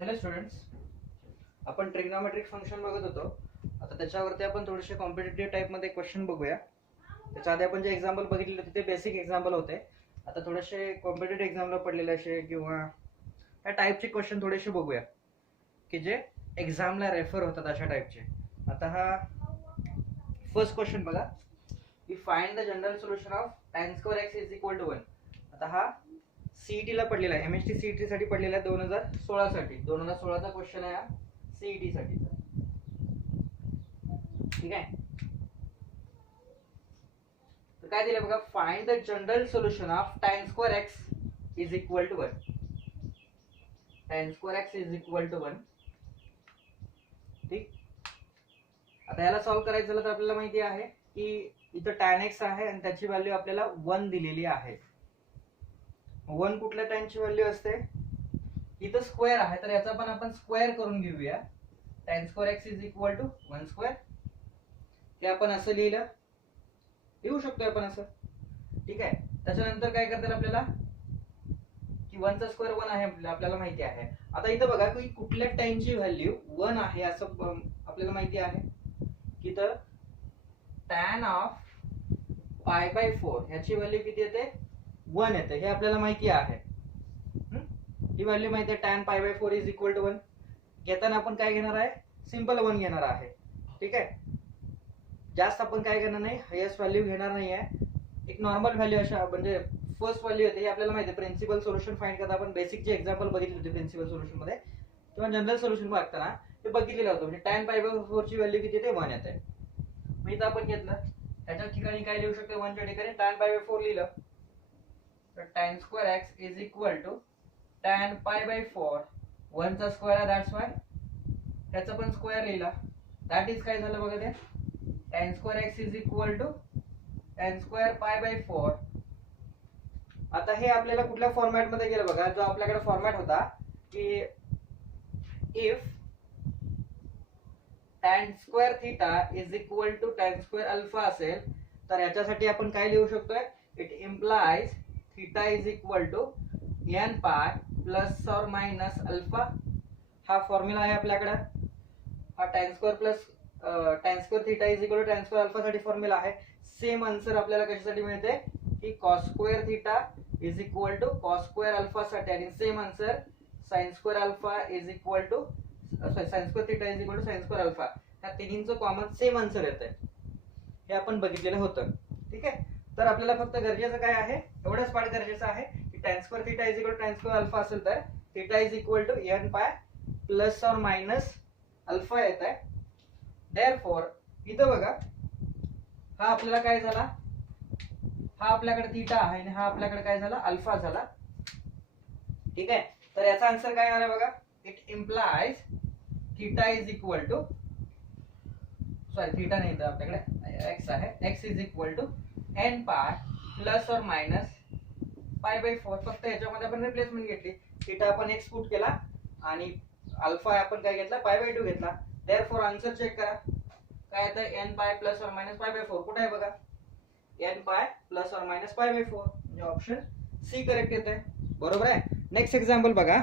Hello students, आपण trigonometric function बघत होतो. आता त्याच्यावरती आपण थोडेसे कॉम्पिटेटिव्ह टाइप मध्ये क्वेश्चन बघूया. त्याच्या आधी आपण जे एक्झाम्पल बघितले होते ते बेसिक एक्झाम्पल होते. आता थोडेसे कॉम्पिटेटिव्ह एक्झामला पडलेले असे किंवा त्या टाईपचे क्वेश्चन थोडेसे बघूया की जे एक्झामला रेफर होतात अशा टाईपचे. आता हा फर्स्ट क्वेश्चन बघा, की find the general solution of tan square x is equal to 1. आता हा सीईटी ला पडलेला आहे, एमएसटी सीईटी साठी पडलेला आहे 2016 साठी. 2016 चा क्वेश्चन आहे हा सीईटी साठी. ठीक आहे, तर काय दिलं बघा, find the general solution of tan square x is equal to 1. tan square x is equal to 1. ठीक, आता याला सॉल्व करायचं झालं तर आपल्याला माहिती आहे की इथं tan x आहे आणि त्याची व्हॅल्यू आपल्याला 1 दिलेली आहे. 1 कुठल्या tan ची व्हॅल्यू असते, इथं स्क्वेअर आहे तर याचा पण आपण स्क्वेअर करून घेऊया. tan square x is equal to 1 square. ते आपण असं लिहू शकतो आपण असं. ठीक आहे, त्याच्यानंतर काय करता येईल आपल्याला की 1 चा स्क्वेअर 1 आहे आपल्याला माहिती आहे. आता इथं बघा की कुठल्या tan ची व्हॅल्यू 1 आहे असं आपल्याला माहिती आहे की तर tan ऑफ पाय बाय 4 ह्याची व्हॅल्यू किती येते, 1 येते. हे आपल्याला माहिती आहे. ही व्हॅल्यू माहिती आहे, tan pi by 4 is equal to 1. घेताना आपण काय घेणार आहे, सिंपल 1 घेणार आहे. ठीक आहे, जास्त आपण काय करणार नाही, हायेस्ट व्हॅल्यू घेणार नाही आहे. एक नॉर्मल व्हॅल्यू अशा म्हणजे फर्स्ट व्हॅल्यू येते. हे आपल्याला माहिती आहे. प्रिन्सिपल सोल्युशन फाइंड करता आपण बेसिक जे एक्झाम्पल बघितले होते प्रिन्सिपल सोल्युशन मध्ये किंवा जनरल सोल्युशन बघताना ते बघितलेलं होतं. म्हणजे tan पाय बाय 4 ची व्हॅल्यू किती येते, 1 येते. मग इथं आपण घेतलं, त्याच्या ठिकाणी काय लिहू शकतो, 1 च्या ठिकाणी tan पाय बाय 4 लिहिलं तर tan square x is equal to tan pi by 4 1 चा स्क्वेअर आहे, दॅट्स वाय त्याचा पण स्क्वेअर लिहिला. दॅट इज काय झालं बघा, ते tan square x is equal to tan square pi by 4. आता हे आपल्याला कुठल्या फॉर्मॅट मध्ये गेलं बघा, जो आपल्याकडे फॉर्मॅट होता की if tan square theta is equal to tan square alpha असेल तर याच्यासाठी आपण काय लिहू शकतोय, it implies theta is equal to n pi plus or minus alpha. हा फॉर्म्युला आहे आपल्याकडे. हा tan square plus tan square theta is equal to tan square alpha साठी फॉर्म्युला आहे. सेम आन्सर आपल्याला कशासाठी मिळते की cos square theta is equal to cos square alpha साठी, आणि same answer sin square alpha is equal to sin square theta is equal to sin square alpha. ह्या तिन्हींचं कॉमन सेम आन्सर येतंय. हे आपण बघितलेलं होतं. ठीक आहे, तर आपल्याला फक्त गरजेचं काय आहे, एवढंच पाठ गरजेचं आहे की tan square theta is equal to tan square alpha असेल तर theta is equal to n pi plus or minus alpha येत आहे. देअरफॉर इथं बघा, हा आपल्याला काय झाला, हा आपल्याकडे थीटा आहे आणि हा आपल्याकडे काय झाला, अल्फा झाला. ठीक आहे, तर याचा आन्सर काय आला बघा, it implies theta is equal to theta नाही तर आपल्याकडे x आहे, x is equal to n pi plus or minus pi by 4. फक्त याच्यामध्ये आपण रिप्लेसमेंट घेतली, थीटा आपण x पुट केला आणि अल्फा आपण काय घेतला, पाय बाय 2 घेतला. देअरफॉर आन्सर चेक करा, काय येतं, n pi plus or minus pi by 4. कुठे आहे बघा, n pi plus or minus pi by 4, म्हणजे ऑप्शन सी करेक्ट येते. बरोबर आहे. नेक्स्ट एक्झाम्पल बघा.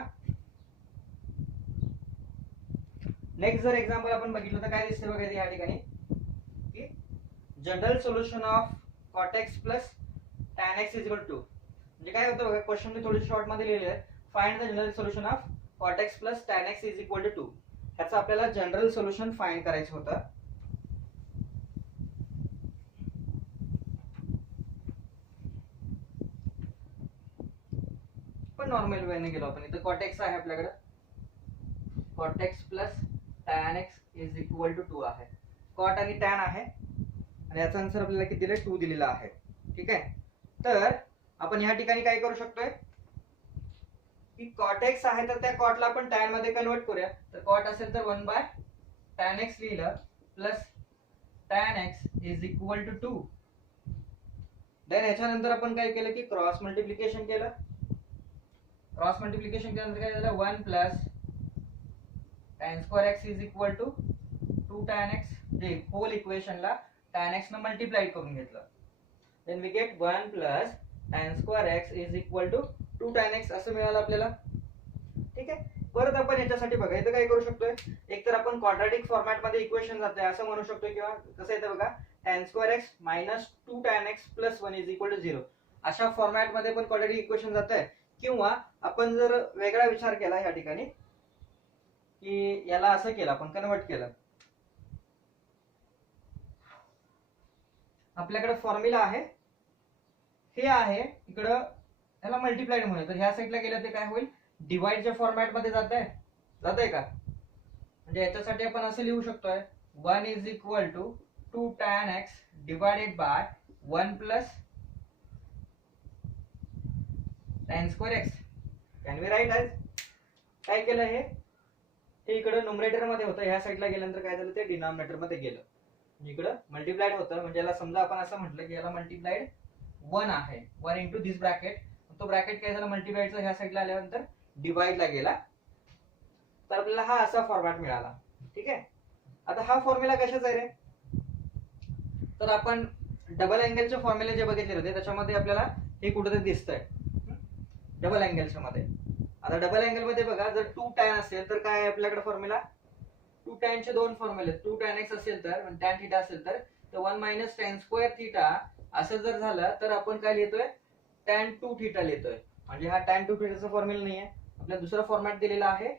नेक्स्ट जर एक्झाम्पल आपण बघितलं तर काय दिसते बघा या ठिकाणी, की general solution of cot x plus tan x is equal to. म्हणजे काय होतं बघा, क्वेश्चन मी थोडी शॉर्ट मध्ये लिहिलेलं आहे, find the general solution of cot x plus tan x is equal to 2. ह्याचं आपल्याला जनरल सोल्युशन फाइंड करायचं होतं. पण नॉर्मल वेने गेलो आपण. इथं cot x आहे आपल्याकडे, cot x plus tan x is equal to 2 आहे. cot आणि tan आहे आणि याचा आन्सर आपल्याला किती दिले, 2 दिलेला आहे. ठीक आहे, तर आपण या ठिकाणी काय करू शकतोय की cot x आहे तर त्या cot ला आपण tan मध्ये कन्वर्ट करूया. तर cot असेल तर 1 बाय tan x लिहिलं plus tan x is equal to 2. Then याच्यानंतर आपण काय केलं की क्रॉस मल्टिप्लिकेशन केलं. क्रॉस मल्टिप्लिकेशन केल्यानंतर काय झालं, 1 plus tan square x is equal to 2 tan x. जे होल इक्वेशनला tan x न मल्टिप्लाय करून घेतलं. Then we get 1 plus tan square x is equal to 2 tan x असं मिळालं आपल्याला. ठीक आहे, परत आपण याच्यासाठी बघा इथं काय करू शकतोय, एक तर आपण क्वाड्रॅटिक फॉर्मॅट मध्ये इक्वेशन जाते असं म्हणू शकतो, किंवा कसं येतं बघा tan square x minus 2 tan x plus 1 is equal to 0 अशा फॉर्मॅट मध्ये पण क्वाड्रॅटिक इक्वेशन जात आहे. किंवा आपण जर वेगळा विचार केला या ठिकाणी की याला असं केलं, आपण कन्वर्ट केलं, आपल्याकडे फॉर्म्युला आहे, हे आहे इकडं याला मल्टिप्लाइड म्हणूया, तर ह्या साईडला गेलं ते काय होईल, डिवाइडच्या फॉर्मॅट मध्ये जात आहे का, म्हणजे याच्यासाठी आपण असं लिहू शकतोय 1 is equal to 2 tan x divided by 1 plus tan square x. Can we write as, काय केलं हे इकडे न्यूमरेटर मध्ये होतं, ह्या साईडला गेल्यानंतर काय झालं ते डिनॉमिनेटर मध्ये गेलं, इकडं मल्टिप्लाइड होतं, म्हणजे याला समजा आपण असं म्हटलं की याला मल्टिप्लाइड 1 आहे, 1 इंटू दिस ब्रॅकेट, तो ब्रॅकेट काय झाला मल्टिप्लाइडचा ह्या साईडला आल्यानंतर डिवाइडला गेला, तर आपल्याला हा असा फॉर्मॅट मिळाला. ठीक आहे, आता हा फॉर्म्युला कशाचा आहे रे, तर आपण डबल अँगलचे फॉर्म्युले जे बघितले होते त्याच्यामध्ये आपल्याला हे कुठेतरी दिसतंय डबल अँगलच्या मध्ये. आता डबल अँगल मध्ये बघा जर 2 tan असेल तर काय आहे आपल्याकडे फॉर्म्युला, 2 tan चे दोन फॉर्म्युले, 2 tan x असेल तर tan थीटा असेल तर 1 मायनस tan स्क्वेअर थीटा असं जर झालं तर आपण काय लिहितोय tan 2 थीटा लिहितोय, म्हणजे हा tan 2 थीटाचा फॉर्म्युला नाहीये, आपल्याला दुसरा फॉर्मॅट दिलेला आहे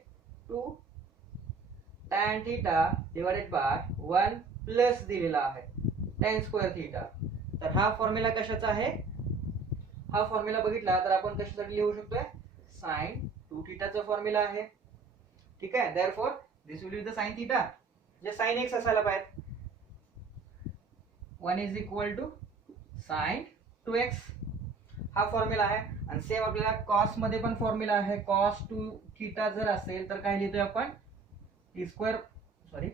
2 tan theta divided by 1 plus दिलेला आहे tan स्क्वेअर थीटा. तर हा फॉर्म्युला कशाचा आहे, हा फॉर्म्युला बघितला तर आपण कशासाठी लिहू शकतोय, sin 2 थीटाचा फॉर्म्युला आहे. ठीक आहे, therefore this will be the sin theta, जे sin x असायला पाहिजे, 1 is equal to sin 2x हा फॉर्म्युला आहे. आणि सेम आपल्याला cos मध्ये पण फॉर्म्युला आहे, cos 2 थीटा जर असेल तर काय लिहितोय आपण t square, sorry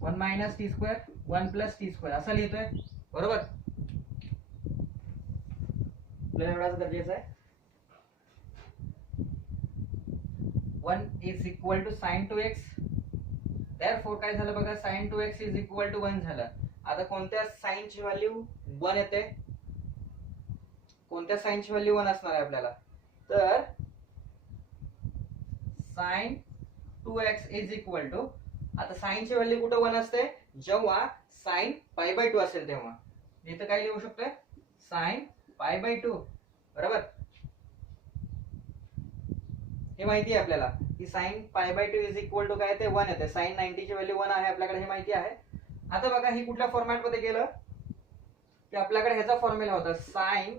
1 minus t square 1 plus t square असं लिहितोय, बरोबर, आपल्याला एवढाच गरजेचं आहे. 1 is equal to sin 2x, therefore काय झालं बघा sin 2x is equal to 1 झालं. आता कोणत्या sin ची व्हॅल्यू 1 येते, कोणत्या sin ची व्हॅल्यू 1 असणार आहे आपल्याला, तर sin 2x is equal to, आता sin ची व्हॅल्यू कुठे 1 असते, जेव्हा sin π/2 असेल तेव्हा, इथं काय लिहू शकतोय sin π/2, बरोबर, हे माहिती आहे आपल्याला की sin π/2 इज इक्वल टू काय ते 1 येते, sin 90 ची व्हॅल्यू 1 आहे आपल्याकडे, हे माहिती आहे. आता बघा ही कुठल्या फॉर्मॅट मध्ये गेलं की आपल्याकडे ह्याचा फॉर्म्युला होता sin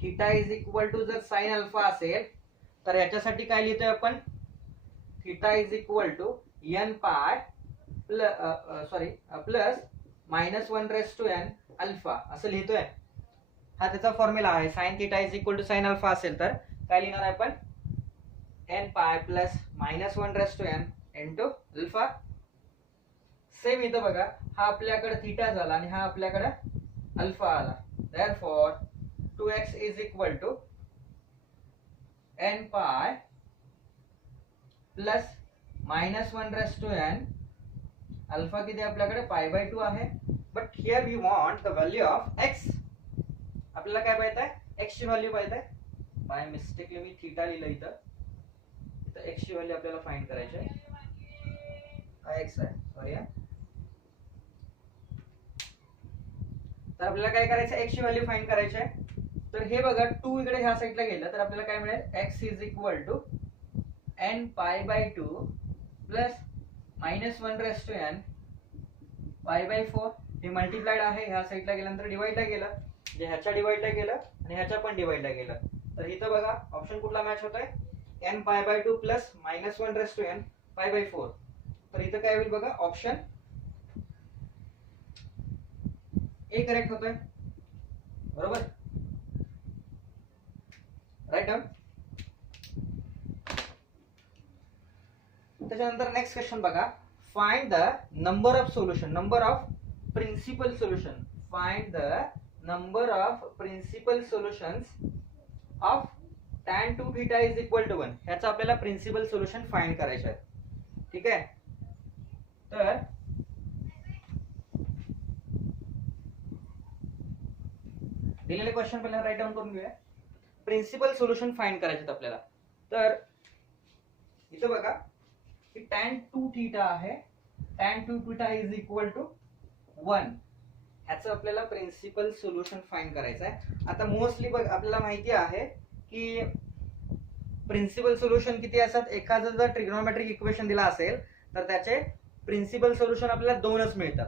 theta is equal to, जर sin अल्फा असेल तर याच्यासाठी काय लिहितोय आपण, theta is equal to n pi plus minus 1 raise to n alpha असं लिहितोय, हा त्याचा फॉर्म्युला आहे. sin theta is equal to sin alpha असेल तर काय लिहिणार आहे आपण, n pi plus minus 1 raise to n into alpha. सेम इथं बघा हा आपल्याकडे थीटा झाला आणि हा आपल्याकडे अल्फा आला, therefore 2x is equal to n pi plus minus 1 raise to n, alpha किती आपल्याकडे π/2 आहे, but here we want the value of x, आपल्याला काय पाहिजे आहे, x ची व्हॅल्यू पाहिजे आहे. बाय मिस्टेकली मी थीटा लिहिलं इथं x ची व्हॅल्यू आपल्याला फाइंड करायची आहे, हा x आहे, सॉरी, तर आपल्याला काय करायचं, x ची व्हॅल्यू फाइंड करायची आहे. तर हे बघा 2 इकडे ह्या साईडला गेलं तर आपल्याला काय मिळेल, x is equal to n π/2 plus minus 1 raise to n π/4, हे मल्टिप्लाइड आहे, ह्या साईडला गेल्यानंतर डिवाइडला गेलं, म्हणजे ह्याच्या डिवाइडला गेलं आणि ह्याच्या पण डिवाइडला गेलं, तर इथं बघा ऑप्शन कुठला मॅच होतोय, n π/2 plus minus 1 raise to n π/4, तर इथं काय होईल बघा, ऑप्शन ए करेक्ट होतोय, बरोबर, राईट डाउन. त्याच्यानंतर नेक्स्ट क्वेश्चन बघा, find the number of solution, number of principal solution, find the number of principal solutions of tan 2 theta is equal to 1, ह्याचा आपल्याला प्रिन्सिपल सोल्युशन फाइंड करायचं आहे. ठीक आहे, तर दिलेले क्वेश्चन पहिल्यांदा राईट डाऊन करून घेऊया. प्रिन्सिपल सोल्युशन फाइंड करायचे आपल्याला. तर इथं बघा की tan 2 थीटा आहे, tan 2 theta is equal to 1. ह्याचं आपल्याला प्रिन्सिपल सोल्युशन फाइंड करायचं आहे. आता मोस्टली बघ आपल्याला माहिती आहे की प्रिन्सिपल सोल्युशन किती असतात. एखादं जर ट्रिग्नोमेट्रिक इक्वेशन दिला असेल तर त्याचे प्रिन्सिपल सोल्युशन आपल्याला 2च मिळतात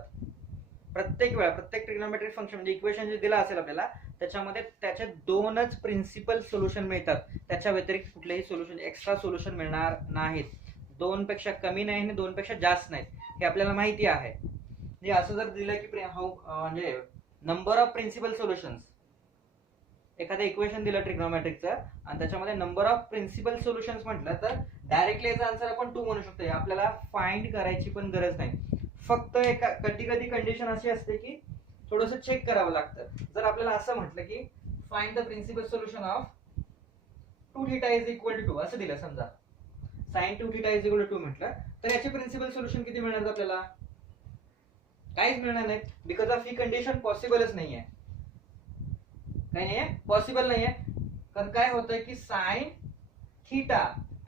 प्रत्येक वेळा. प्रत्येक ट्रिग्नोमेट्रिक फंक्शन म्हणजे इक्वेशन जे दिलं असेल आपल्याला त्याच्यामध्ये त्याचे 2च प्रिन्सिपल सोल्युशन मिळतात. त्याच्या व्यतिरिक्त कुठलेही सोल्युशन एक्स्ट्रा सोल्युशन मिळणार नाहीत. 2 पेक्षा कमी नाही आणि 2 पेक्षा जास्त नाहीत हे आपल्याला माहिती आहे. म्हणजे असं जर दिलं की म्हणजे नंबर ऑफ प्रिन्सिपल सोल्युशन्स, एखादं इक्वेशन दिलं ट्रिग्नोमेट्रिकचं आणि त्याच्यामध्ये नंबर ऑफ प्रिन्सिपल सोल्युशन्स म्हटलं तर डायरेक्टली याचा आन्सर आपण 2 म्हणू शकतो. आपल्याला फाइंड करायची पण गरज नाही. फक्त कधी कधी कंडिशन अशी असते की थोडंसं चेक करावं लागतं. जर आपल्याला असं म्हटलं की find the principal solution of 2 theta is equal to 2 असं दिलं, समजा sin 2 theta is equal to 2 म्हटलं तर याचे प्रिन्सिपल सोल्युशन किती मिळणार आपल्याला? काहीच मिळणार नाही. बिकॉज ऑफ ही कंडिशन पॉसिबलच नाहीये. काही नाहीये, पॉसिबल नाहीये. कारण काय होतंय की sine theta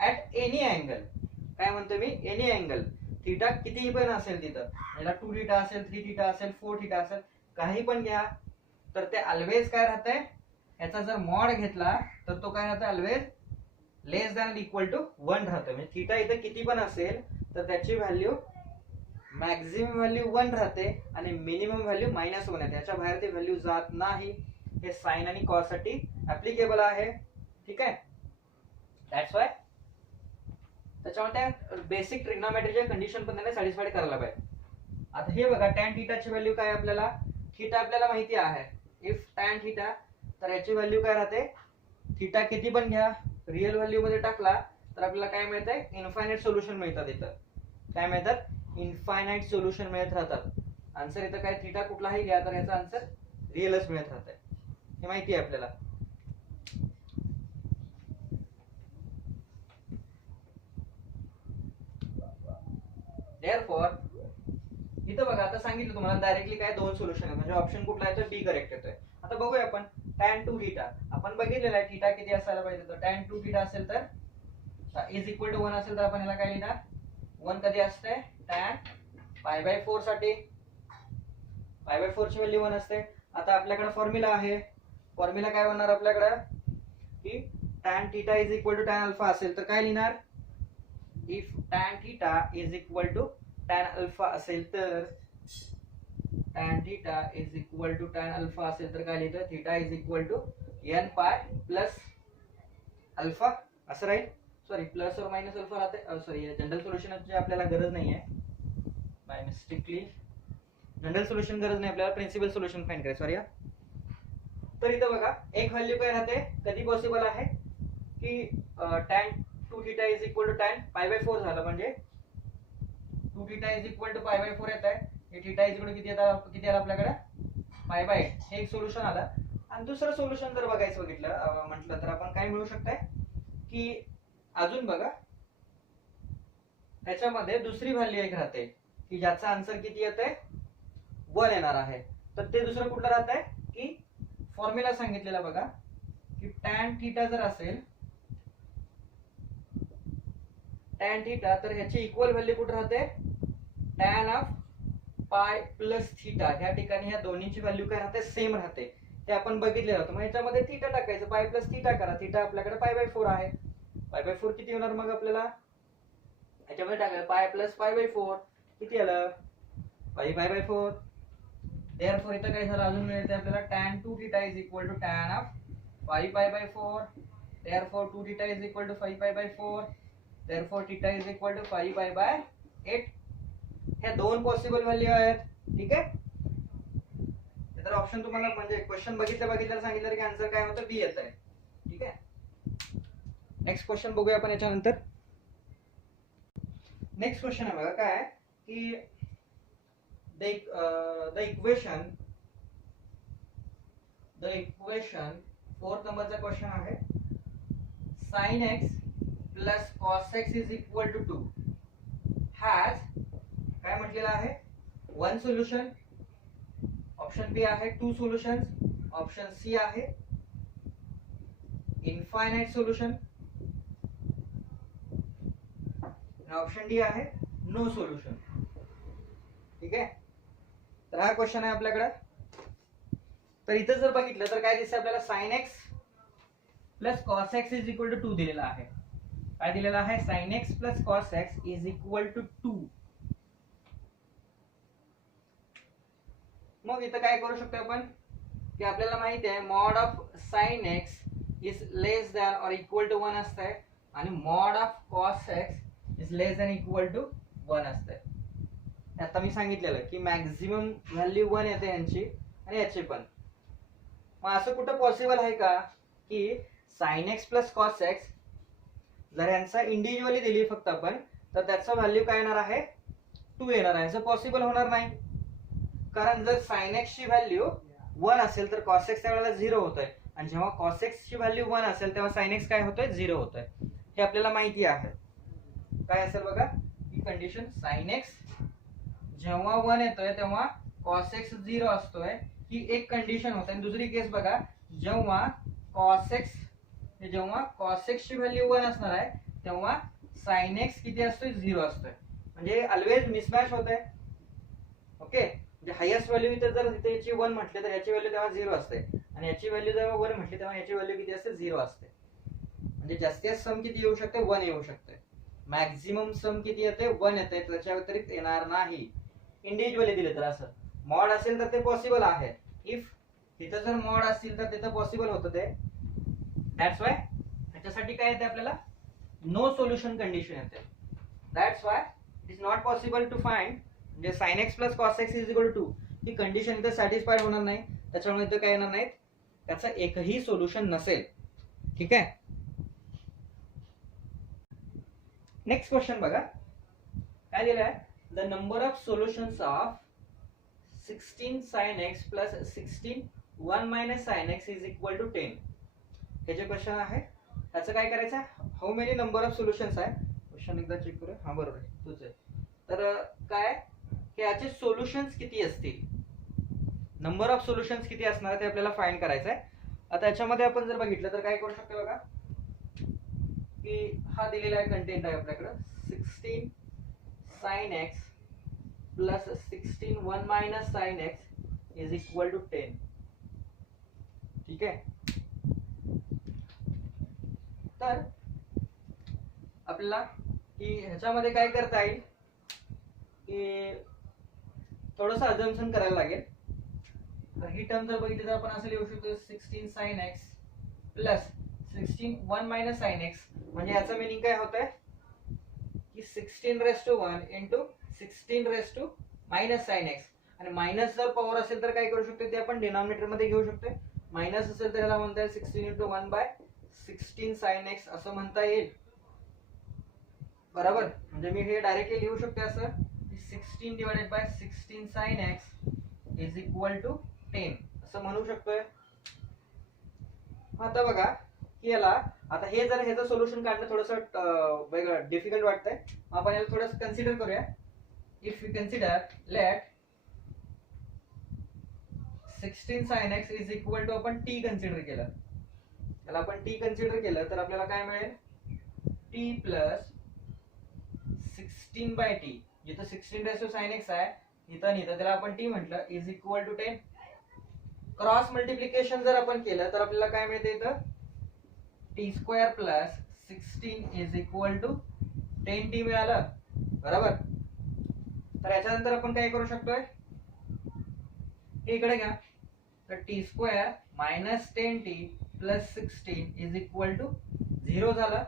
at any angle, काय म्हणतो मी, एनी अँगल, थीटा कितीही पण असेल तिथं, याला 2 थीटा असेल, 3 थीटा असेल, 4 थीटा असेल, काही पण घ्या तर ते ऑलवेज काय राहतंय, याचा जर मॉड घेतला तर तो काय राहतंय, always less than equal to 1 राहतोय. म्हणजे थीटा इथं किती पण असेल तर त्याची व्हॅल्यू मॅक्झिमम व्हॅल्यू 1 राहते आणि मिनिमम व्हॅल्यू -1 आहे. त्याच्या बाहेर ती व्हॅल्यू जात नाही. हे साइन आणि कॉस साठी ऍप्लिकेबल आहे. ठीक आहे, दॅट्स वाय त्याच्यामध्ये बेसिक ट्रिग्नोमेट्रीच्या कंडिशन पण त्यांना सॅटिस्फाईड करायला पाहिजे. आता हे बघा tan थीटाची व्हॅल्यू काय, आपल्याला थीटा आपल्याला माहिती आहे. इफ tan थीटा तर याची व्हॅल्यू काय राहते, थीटा किती पण घ्या रिअल व्हॅल्यू मध्ये टाकला तर आपल्याला काय मिळतंय, इन्फायनाइट सोल्युशन मिळतात. इथं काय मिळतात, इन्फायनाइट सोल्युशन मिळत राहतात. आन्सर इथं काय, थीटा कुठलाही घ्या तर याचा आन्सर रिअलच मिळत राहतंय. हे माहिती आहे आपल्याला. देअरफॉर इथं बघा आता सांगितलं तुम्हाला डायरेक्टली काय 2 सोल्युशन आहे. म्हणजे ऑप्शन कुठला आहे तर बी करेक्ट येतोय. आता बघूया आपण tan 2 थीटा आपण बघितलेला आहे. थीटा किती असायला पाहिजे, तर tan 2 थीटा असेल तर इज इक्वल टू 1 असेल तर आपण याला काय लिहिणार, 1 कधी असते, tan π/4 साठी π/4 ची व्हॅल्यू 1 असते. आता आपल्याकडे फॉर्म्युला आहे. फॉर्म्युला काय होणार आपल्याकडे की tan theta is equal to tan alpha असेल तर काय लिहिणार, if tan theta is equal to tan alpha असेल तर tan theta is equal to tan alpha असेल तर काय लिहितं, theta is equal to n pi plus alpha असं राहील. Sorry plus or minus alpha राहते. सॉरी जनरल सोल्युशनची आपल्याला गरज नाहीये, बाय मिस्टेकली जनरल सोल्युशन गरज नाही आपल्याला, प्रिन्सिपल सोल्युशन फाइंड करायचं. सॉरी. तर इथं बघा एक व्हॅल्यू काय राहते, कधी पॉसिबल आहे की tan 2 theta is equal to tan π/4 झालं, म्हणजे 2 थीटा इज इक्वल टू π/4 येत आहे. हे थीटा इज इक्वल किती आला आपल्याकडे, π/8. हे एक सोल्युशन आलं. आणि दुसरं सोल्युशन जर बघायचं म्हटलं तर आपण काय मिळू शकतंय की अजून बघा त्याच्यामध्ये दुसरी व्हॅल्यू एक राहते की ज्याचा आन्सर किती येतंय, 1 येणार आहे. तर ते दुसरं कुठलं राहतंय की फॉर्म्युला सांगितलेला बघा की tan थीटा जर असेल, tan थीटा तर ह्याची इक्वल व्हॅल्यू कुठे राहते, tan ऑफ पाय प्लस थीटा. ह्या ठिकाणी ह्या दोन्हीची व्हॅल्यू काय राहते, सेम राहते. हे आपण बघितलेलं होतं. मग ह्याच्यामध्ये थीटा टाकायचं, पाय प्लस थीटा करा. थीटा आपल्याकडे π/4 आहे. π/4 किती होणार मग आपल्याला, ह्याच्यामध्ये टाकायचं पाय प्लस π/4 किती आलं, π/4. देअरफॉर इथं काय झालं, अजून मिळते आपल्याला tan 2 theta is equal to tan of 5π/4. Therefore 2 theta is equal to 5π/4. Therefore theta is equal to 5π/8. ह्या 2 पॉसिबल व्हॅल्यू आहेत. ठीक आहे, तर ऑप्शन तुम्हाला म्हणजे क्वेश्चन बघितलं सांगितलं की आन्सर काय होतं, बी येत आहे. ठीक आहे, नेक्स्ट क्वेश्चन बघूया आपण याच्यानंतर. नेक्स्ट क्वेश्चन आहे बघा काय की द इक्वेशन 4th नंबरचा क्वेश्चन आहे, sin x plus cos x is equal to 2 has काय म्हटलेलं आहे, 1 सोल्युशन. ऑप्शन बी आहे 2 सोल्युशन्स. ऑप्शन सी आहे इनफायनाइट सोल्युशन, ऑप्शन डी आहे नो सोल्युशन. ठीक आहे, तर हा क्वेश्चन आहे आपल्याकडे. तर इथं जर बघितलं तर काय दिसतं आपल्याला, sine x plus cos x is equal to 2 दिलेला आहे. काय दिलेला आहे, sine x plus cos x is equal to 2. मग इथं काय करू शकतो आपण, की आपल्याला माहिती आहे mod of sine x is less than or equal to 1 असतंय आणि mod of cos x is less than equal to 1 असतंय. आता मी सांगितलेलं की मॅक्झिमम व्हॅल्यू 1 येते यांची आणि याची पण. मग असं कुठं पॉसिबल आहे का की sign x plus cos x जर यांचा इंडिव्हिज्युअली दिली फक्त आपण, तर त्याचं व्हॅल्यू काय येणार आहे, 2 येणार आहे. असं पॉसिबल होणार नाही, कारण जर साइन एक्स ची व्हॅल्यू 1 असेल तर कॉस एक्स त्यावेळेला 0 होतोय, आणि जेव्हा कॉस एक्स ची व्हॅल्यू 1 असेल तेव्हा साइन एक्स काय होतोय, 0 होतोय. हे आपल्याला माहिती आहे. काय असेल बघा ही कंडिशन, साइन एक्स जेव्हा 1 येतोय तेव्हा कॉस एक्स 0 असतोय, ही एक कंडिशन होते. आणि दुसरी केस बघा, जेव्हा कॉस एक्स ची व्हॅल्यू 1 असणार आहे तेव्हा साइन एक्स किती असतोय, 0 असतोय. म्हणजे ऑलवेज मिसमॅच होत आहे. ओके, म्हणजे हायेस्ट व्हॅल्यू इथे जर इथे याची 1 म्हटले तर याची व्हॅल्यू तेव्हा 0 असते, आणि याची व्हॅल्यू जेव्हा 1 म्हटली तेव्हा याची व्हॅल्यू किती असते, 0 असते. म्हणजे जास्तीत सम किती येऊ शकते, 1 येऊ शकते. मॅक्झिमम सम किती येते, 1 येते, त्याच्या व्यतिरिक्त येणार नाही. इंडिव्हिज्युअली दिले तर असं मॉड असेल तर ते पॉसिबल आहे. इफ तिथं जर मॉड असतील तर तिथं पॉसिबल होतं ते. दॅट्स वाय त्याच्यासाठी काय येते आपल्याला, नो सोल्युशन कंडिशन येते. That's why it is not possible to find, म्हणजे sine x plus cos x is equal to 2 ही कंडिशन इथं सॅटिस्फाईड होणार नाही. त्याच्यामुळे इथं काय येणार नाहीत, त्याचं एकही सोल्युशन नसेल. ठीक आहे, नेक्स्ट क्वेश्चन बघा काय दिलं आहे, the number of solutions of 16 sin x plus 16 1 minus sin x is equal to 10. हे जे क्वेश्चन आहे त्याचं काय करायचं आहे, how many number of solutions आहे. क्वेश्चन एकदा चेक करूया. हा बरोबर आहे, तोच आहे. तर काय की याचे सोल्युशन्स किती असतील, नंबर ऑफ सोल्युशन्स किती असणार आहे ते आपल्याला फाइंड करायचं आहे. आता याच्यामध्ये आपण जर बघितलं तर काय करू शकतो बघा, की हा दिलेला आहे कंटेंट आहे आपल्याकडे 16 sin x plus 16 1 minus sine x is equal to 10. ठीक आहे, तर आपल्याला की ह्याच्यामध्ये काय करता येईल की थोडंसं अजम्पशन करायला लागेल. तर ही टर्म जर बघितली तर आपण असं लिहू शकतो 16 sin x plus 16 1 minus sine x. म्हणजे याचं मीनिंग काय होत आहे की 16 raise to 1 into 16 raise to minus sine x. आणि मायनस जर पॉवर असेल तर काय करू शकतो, ते आपण डिनॉमिनेटर मध्ये घेऊ शकतो. मायनस असेल तर याला म्हणता येईल 16 इंटू 1 बाय 16 साइन एक्स असं म्हणता येईल. बरोबर, म्हणजे मी हे डायरेक्टली लिहू शकतो असं 16 divided by 16 sine x is equal to 10 असं म्हणू शकतोय. आता बघा की याला आता हे जर ह्याचं सोल्युशन काढणं थोडंसं वेगळं डिफिकल्ट वाटतंय. आपण याला थोडंसं कन्सिडर करूया. If you consider let 16 sin x is equal to आपण t कन्सिडर केलं, त्याला आपण t कन्सिडर केलं तर आपल्याला काय मिळेल, t प्लस 16 बाय t. जिथं 16 रेस टू sin x आहे इथं त्याला आपण t म्हटलं is equal to 10. Cross multiplication जर आपण केलं तर आपल्याला काय मिळते इथं, t square plus 16 is equal to 10t मिळालं. बरोबर, तर याच्यानंतर आपण काय करू शकतोय, हे इकडे घ्या, तर t square minus 10t plus 16 is equal to 0 झालं.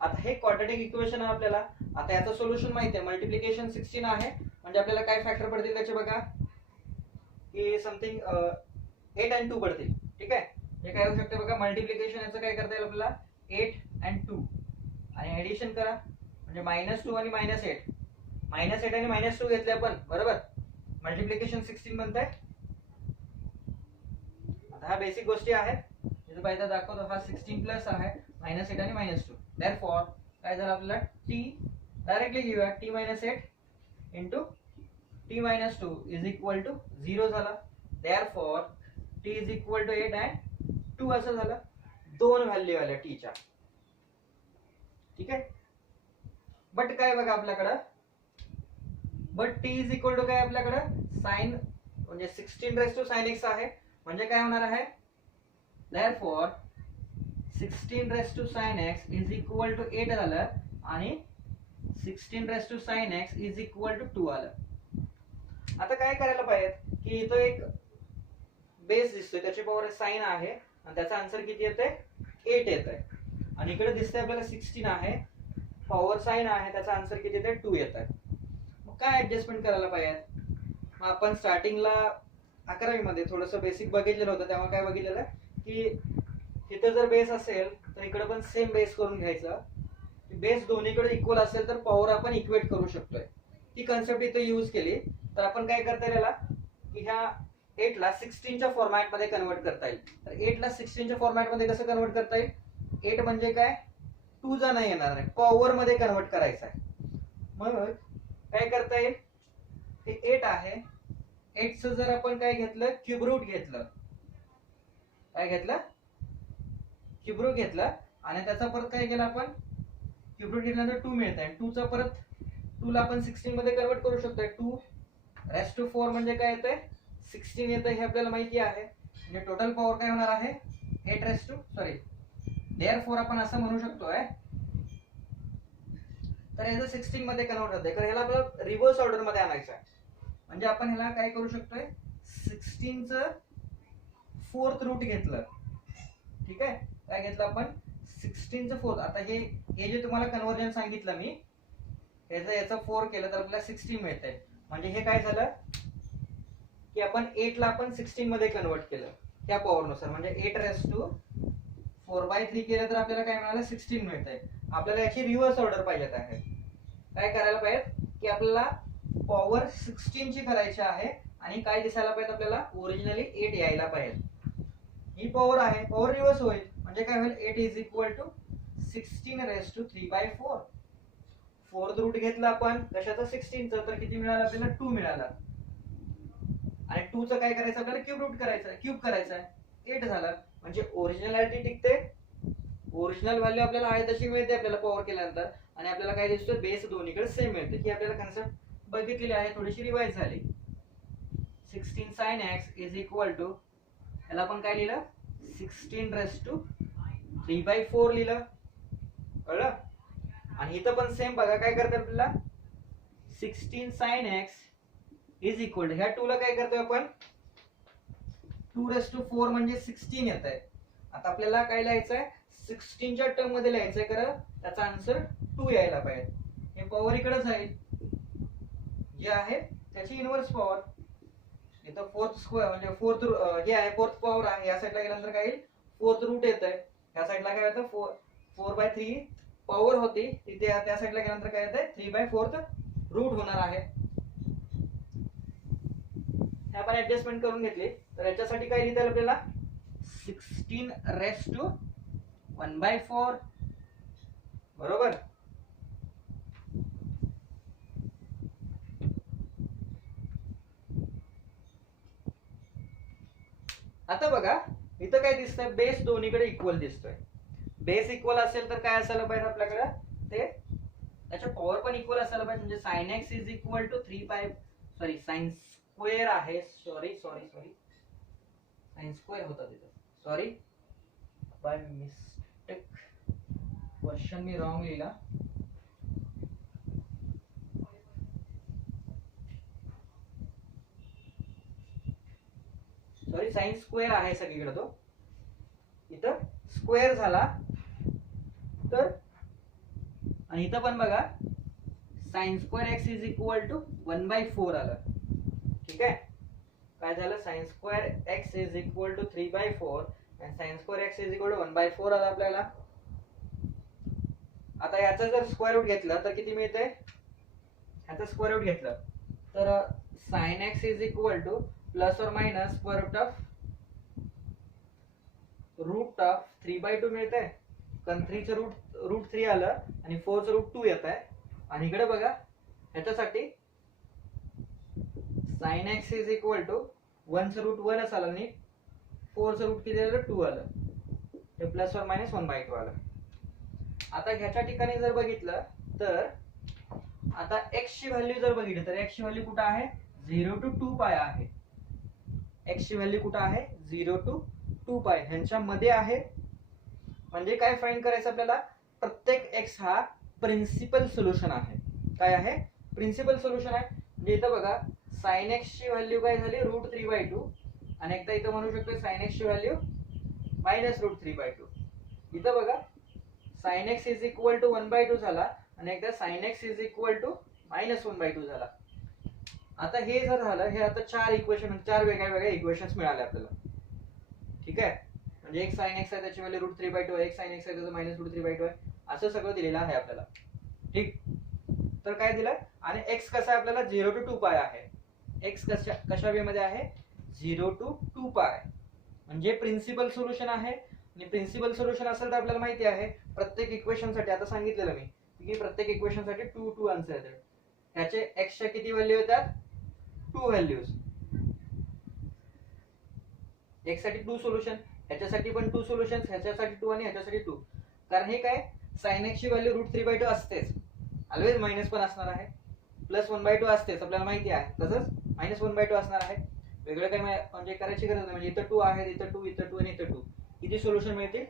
आता हे क्वाड्रॅटिक इक्वेशन आहे आपल्याला. आता याचं सोल्युशन माहिती आहे, मल्टिप्लिकेशन 16 आहे म्हणजे आपल्याला काय फॅक्टर पडतील त्याचे बघा, की समथिंग 8 and 2 पडतील. ठीक आहे, हे काय होऊ शकते बघा, मल्टिप्लिकेशन याचं काय करता येईल आपल्याला 8 and 2 आणि ऍडिशन करा म्हणजे -2 आणि -8. -8 आणि -2 घेतले आपण. बरोबर, मल्टिप्लिकेशन 16 बनतंय. आता हा बेसिक गोष्टी आहेत, इथे पाहिजे दाखवतो. हा 16 प्लस आहे -8 आणि -2. देअरफॉर काय झालं आपल्याला, t डायरेक्टली घेऊया, t -8 into t -2 is equal to 0 झाला. Therefore t is equal to 8 and 2 असं झालं. दोन व्हॅल्यू आल्या टीच्या. ठीक आहे. बट काय बघा आपल्याकडं, but T is equal to काय आपल्याकडं साइन म्हणजे 16 रेस टू साइन एक्स आहे. म्हणजे काय होणार आहे, therefore 16 raise to sine x is equal to 8 झालं आणि 16 raise to sine x is equal to 2 आलं. आता काय करायला पाहिजे की इथं एक बेस दिसतोय, त्याची पॉवर साइन आहे आणि त्याचा आन्सर किती येतंय 8 येतंय. आणि इकडे दिसतंय आपल्याला 16 आहे, पॉवर साइन आहे, त्याचा आन्सर किती येतंय 2 येतंय. मग काय ऍडजस्टमेंट करायला पाहिजे. मग आपण स्टार्टिंगला 11वी मध्ये थोडस बेसिक बघितलेलं होतं, तेव्हा काय बघितलेलं की इथं जर बेस असेल तर इकडे पण सेम बेस करून घ्यायचं. बेस दोन्हीकडे इक्वल असेल तर पॉवर आपण इक्वेट करू शकतोय. ती कन्सेप्ट इथे यूज केली तर आपण काय करता येईल याला की ह्या 8 ला 16 च्या फॉर्मॅट मध्ये कन्वर्ट करता येईल. तर 8 ला 16 च्या फॉर्मॅट मध्ये कसं कन्वर्ट करता येईल, 8 म्हणजे काय 2 जा नाही येणार आहे, पॉवर मध्ये कन्वर्ट करायचं आहे. म्हणून काय करता येईल, हे 8 आहे, 8 चं जर आपण काय घेतलं क्यूब रूट घेतलं, काय घेतलं क्यूब रूट घेतलं आणि त्याचा परत काय केलं आपण क्यूब रूट घेतल्यानंतर 2 मिळत आहे. 2 चा परत 2 ला आपण 16 मध्ये कन्वर्ट करू शकतोय. 2 रेस टू 4 म्हणजे काय येतंय 16 येतंय, हे आपल्याला माहिती आहे. म्हणजे टोटल पॉवर काय होणार आहे 8 रेस टू देअरफॉर आपण असं म्हणू शकतोय. तर याचं 16 मध्ये कन्वर्ट होतंय, तर ह्याला आपल्याला रिव्हर्स ऑर्डर मध्ये आणायचं आहे. म्हणजे आपण ह्याला काय करू शकतोय 16 चं 4th रूट घेतलं. ठीक आहे, काय घेतलं आपण 16 चं 4th. आता हे जे तुम्हाला कन्वर्जन सांगितलं मी, याचं 4 केलं तर आपल्याला 16 मिळतंय. म्हणजे हे काय झालं की आपण 8 ला आपण 16 मध्ये कन्वर्ट केलं त्या पॉवर नुसार. म्हणजे 8 रेस टू 4/3 केलं तर आपल्याला काय मिळालं 16 मिळतंय. आपल्याला याची रिव्हर्स ऑर्डर पाहिजे आहे. काय करायला पाहिजे की आपल्याला पॉवर 16 ची करायची आहे आणि काय दिसायला पाहिजे आपल्याला ओरिजिनली 8 यायला पाहिजे. ही पॉवर आहे, पॉवर रिव्हर्स होईल म्हणजे काय होईल 8 is equal to 16 raise to 3/4. 4th root घेतलं आपण कशाचं 16 चं, तर किती मिळालं आपल्याला 2 मिळालं. आणि 2 चं काय करायचं आपल्याला क्यूब रूट करायचं, क्यूब करायचं आहे, 8 झालं. म्हणजे ओरिजिनॅलिटी टिकते, ओरिजिनल व्हॅल्यू आपल्याला आहे तशी मिळते आपल्याला पॉवर केल्यानंतर. आणि आपल्याला काय दिसतं बेस दोन्हीकडे सेम मिळते. ही आपल्याला कन्सेप्ट बघितलेली आहे, थोडीशी रिवाइज झाली. 16 sin x is equal to याला आपण काय लिहिलं 16 रेस टू 3/4 लिहिलं, कळलं. आणि इथं पण सेम बघा काय करतात आपल्याला 16 sin x is equal to ह्या 2 ला काय करतोय आपण 2 रेस टू 4 म्हणजे 16 येत आहे. आता आपल्याला काय लिहायचंय 16 च्या टर्म मध्ये लिहायचंय, कारण त्याचा आन्सर 2 यायला पाहिजे. हे पॉवर इकडे जाईल, जे आहे त्याची इनव्हर्स पॉवर. इथं 4th स्क्वेअर म्हणजे 4th हे आहे 4th पॉवर आहे, या साईडला गेल्यानंतर काय येईल 4th रूट येतंय. या साईडला काय येतं 4/3 पॉवर होती, तिथे त्या साईडला गेल्यानंतर काय येतंय 3/4 रूट होणार आहे. हे आपण ऍडजस्टमेंट करून घेतली. तर याच्यासाठी काय लिहिता येईल आपल्याला 16 रेस टू 1/4 बरोबर. आता बघा इथं काय दिसतंय बेस दोन्हीकडे इक्वल दिसतोय. बेस इक्वल असेल तर काय असायला पाहिजे आपल्याकडे ते त्याच्या पॉवर पण इक्वल असायला पाहिजे. म्हणजे sin x is equal to 3 sin square आहे, सॉरी sin स्क्वेअर होता तिथं, सॉरी बाय मिस्टेक क्वेश्चन मी रॉंग लिहिला. सॉरी साइन स्क्वेअर आहे सगळीकडे, तो इथं स्क्वेअर झाला. तर आणि इथं पण बघा sin square x is equal to 1/4 आलं. ठीक आहे, काय झालं sin square x is equal to 3/4 आणि sin square x is equal to 1/4 आलं आपल्याला. आता याचा जर स्क्वेअर रूट घेतलं तर किती मिळते, याचा स्क्वेअर रूट घेतलं तर sin x is equal two plus or minus square route of 3/2 मिळतंय. कारण 3 चं रूट 3 आलं आणि 4 चं रूट 2 येत आहे. आणि इकडे बघा ह्याच्यासाठी sin x is equal to 1 चं रूट 1 आलं आणि 4 चं रूट किती आलं 2 आलं. हे प्लस वन मायनस 1/2 आलं. आता ह्याच्या ठिकाणी जर बघितलं तर आता x ची व्हॅल्यू जर बघितली तर x ची व्हॅल्यू कुठं आहे 0 to 2 पाय आहे. x ची व्हॅल्यू कुठं आहे 0 to 2 पाय ह्यांच्या मध्ये आहे. म्हणजे काय फाइंड करायचं आपल्याला प्रत्येक x हा प्रिन्सिपल सोल्युशन आहे. काय आहे प्रिन्सिपल सोल्युशन आहे. म्हणजे इथं बघा sin x ची व्हॅल्यू काय झाली √3/2 आणि एकदा इथं म्हणू शकतो sin x ची व्हॅल्यू -√3/2. इथं बघा sin x is equal to 1/2 झाला आणि एकदा sin x is equal to -1/2 झाला. आता हे जर झालं हे आता चार इक्वेशन चार वेगळ्या इक्वेशन्स मिळाले आपल्याला. ठीक आहे म्हणजे एक sin x आहे त्याची व्हॅल्यू √3/2 आहे, एक sin x आहे त्याचं -√3/2 आहे, असं सगळं दिलेलं आहे आपल्याला. ठीक तर काय दिलं आणि x कसा आहे आपल्याला 0 to 2 पाय आहे. x कशा वे मध्ये आहे 0 to 2 पाय म्हणजे प्रिन्सिपल सोल्युशन आहे. आणि प्रिन्सिपल सोल्युशन असेल तर आपल्याला माहिती आहे प्रत्येक इक्वेशन साठी आता सांगितलेलं मी की प्रत्येक इक्वेशन साठी 2 आन्सर येतात. ह्याचे x च्या किती व्हॅल्यू येतात 2 व्हॅल्यूज. x साठी 2 सोल्युशन, ह्याच्यासाठी पण 2 सोल्युशन्स, ह्याच्यासाठी 2 आणि ह्याच्यासाठी 2. कारण हे काय sin x ची व्हॅल्यू √3/2 असतेच, ऑलवेज मायनस पण असणार आहे, प्लस 1/2 असतेच आपल्याला माहिती आहे, तसंच -1/2 असणार आहे. वेगळं काय म्हणजे करायची गरज नाही. म्हणजे इथं 2 आहे, इथं 2, इथं 2 आणि इथं 2. किती सोल्युशन मिळतील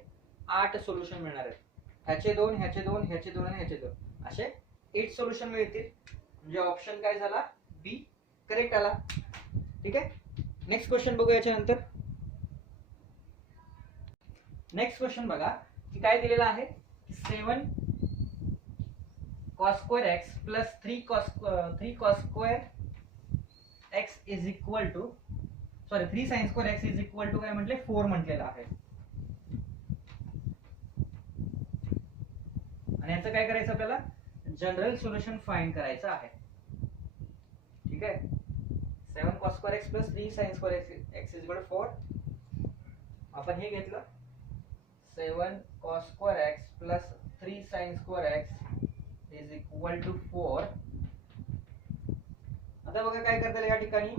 8 सोल्युशन मिळणार आहेत. ह्याचे 2, ह्याचे 2, ह्याचे 2 आणि ह्याचे 2 असे 8 सोल्युशन मिळतील. म्हणजे ऑप्शन काय झाला बी करेक्ट आला. ठीक आहे नेक्स्ट क्वेश्चन बघू याच्यानंतर. नेक्स्ट क्वेश्चन बघा की काय दिलेलं आहे 7 cos² x plus 3 cos² x is equal to 3 sin² x is equal to काय म्हटले 4 म्हटलेलं आहे. आणि याचं काय करायचं आपल्याला जनरल सोल्युशन फाइंड करायचं आहे. ठीक आहे 7 cos² x plus 3 sin² x is equal to 4. आपण हे घेतलं 7 cos² x plus 3 sin² x is equal to 4. आता बघा काय करता येईल या ठिकाणी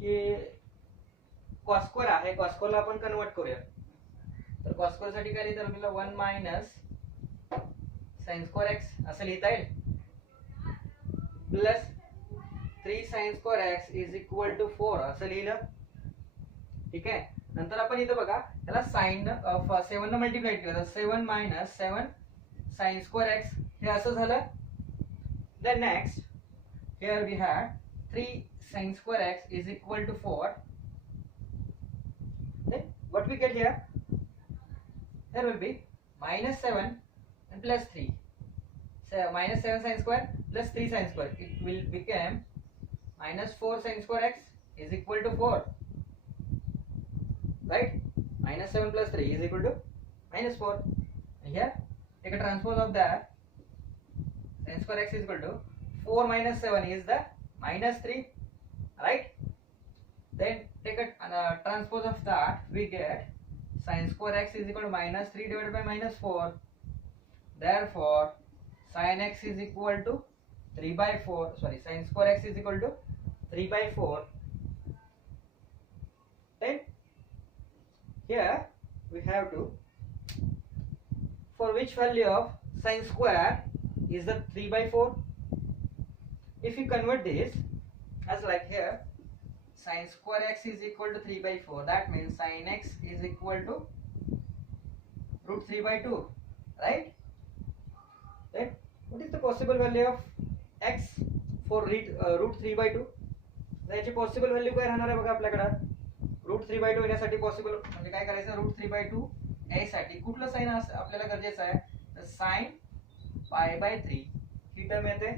की cos² आहे, cos² ला आपण कन्वर्ट करूया. तर cos² साठी काय लिहिता आपल्याला 1 मायनस sin² x असं लिहिता येईल plus 3 sin² x is equal to 4 असं लिहिलं. ठीक आहे नंतर आपण इथं बघा त्याला साइन 7 ने मल्टिप्लाय केलं 7 मायनस 7 sin² x हे असं झालं. Then next here we had 3 sin² x is equal to 4. Then what we get here? There will be -7 and plus 3. So -7 sin² plus 3 sin². It will become -4 sin² x is equal to 4. Right? -7 plus 3 is equal to -4. And here take a transpose of that. Sin² x is equal to 4 minus 7 is the -3. Right? Then take a transpose of that, we get sin² x is equal to -3 divided by -4. Therefore sin x is equal to 3/4. Sorry, sin² x is equal to 3/4. Then here we have to, for which value of sin² is the 3/4. If you convert this as like here sin² x is equal to 3/4, that means sin x is equal to √3/2, right? Then what is the possible value of x for √3/2? याची possible value काय राहणार आहे बघा आपल्याकडे. √3/2 येण्यासाठी possible म्हणजे काय करायचं √3/2 यासाठी कुठलं साइन आपल्याला गरजेचं आहे तर sin π/3 ही टर्म येते.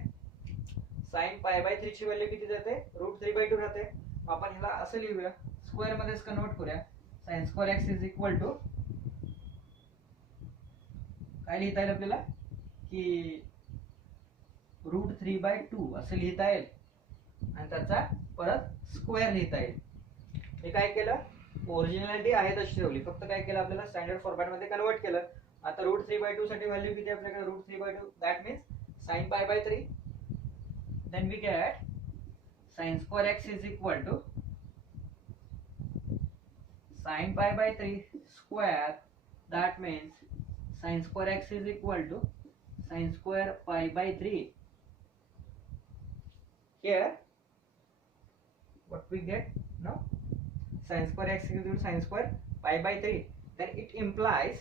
sin π/3 ची व्हॅल्यू किती जाते √3/2 राहते. आपण ह्याला असं लिहूया स्क्वेअर मध्येच कन्वर्ट करूया. sin² x is equal to काय लिहिता येईल आपल्याला की √3/2 असं लिहिता येईल आणि त्याचा परत स्क्वेअर लिहिता येईल. हे काय केलं ओरिजिनॅलिटी आहे तशी ठेवली, फक्त काय केलं आपल्याला स्टँडर्ड फॉर्मॅट मध्ये कन्वर्ट केलं. आता √3/2 साठी व्हॅल्यू किती आपल्याकडे √3/2 that means sin π/3. Then we get sin² x is equal to sin π/3 square that means sin square x is equal to sin square pi by 3. Here what we get now, sin square x is equal to sin square pi by 3. Then it implies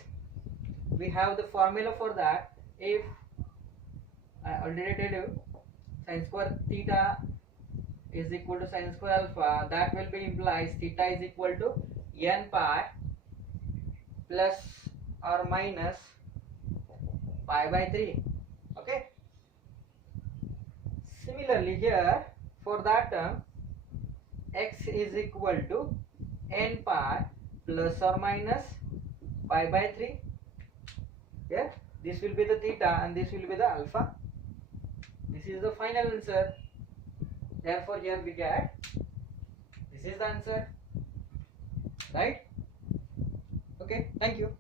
we have the formula for that. If I already told you sin square theta is equal to sin square alpha, that will be implies theta is equal to n pi plus or minus pi by 3. Okay. Similarly here for that term x is equal to n pi plus or minus pi by 3. Here this will be the theta and this will be the alpha. This is the final answer. Therefore here we get this is the answer, right? Okay, thank you.